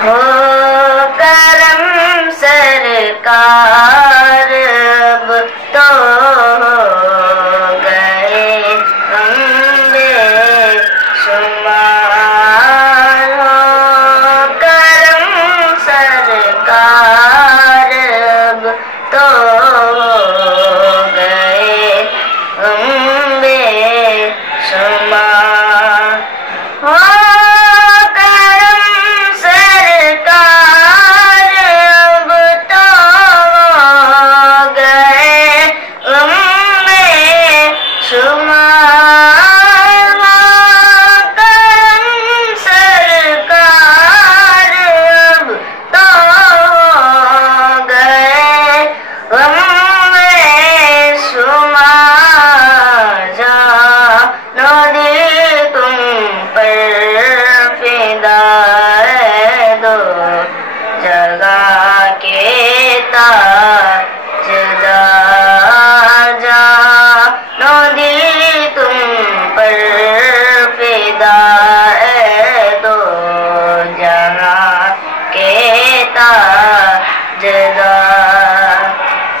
हो करम सरकार अब तो हो गए लंबे शुमार। हो करम सरकार अब तो हो गए लंबे शुमार। हो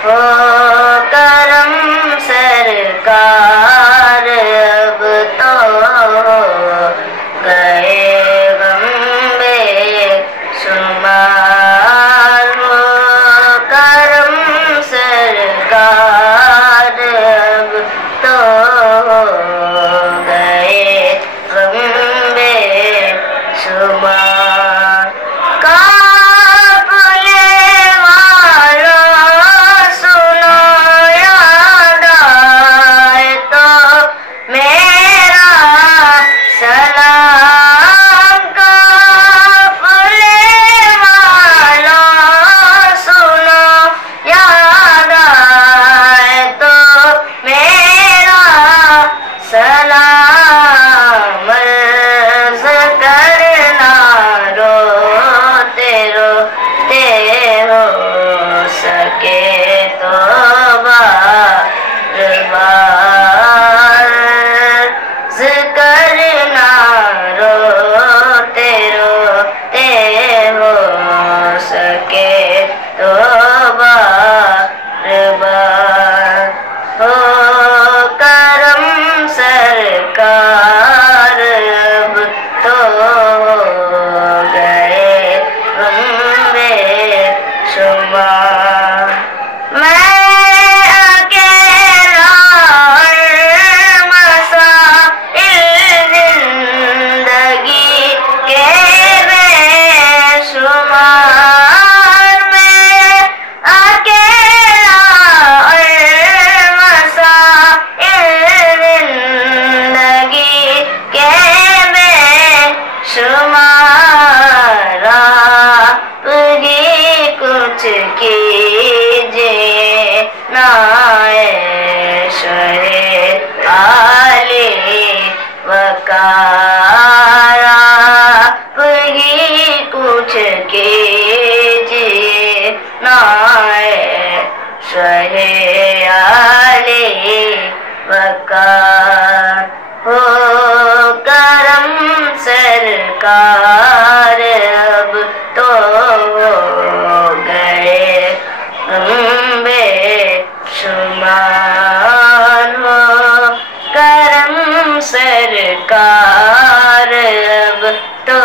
हो करम सरकार अब तो हो गए लंबे शुमार। हो करम सरकार अब तो हो गए लंबे शुमार। कीजिए नाए शहे आले वकार। आप ही कुछ कीजिए नाए शहे आले वकार। हो करम सरकार अब तो हो गए लंबे शुमार। हो करम सरकार अब तो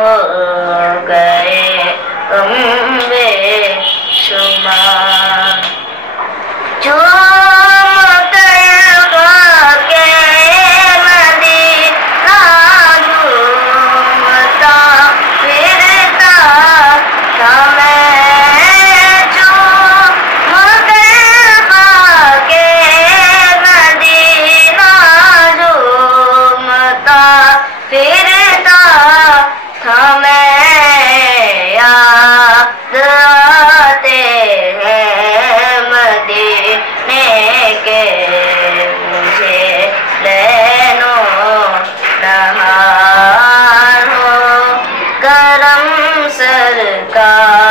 हो गए लंबे शुमार। जो सरकार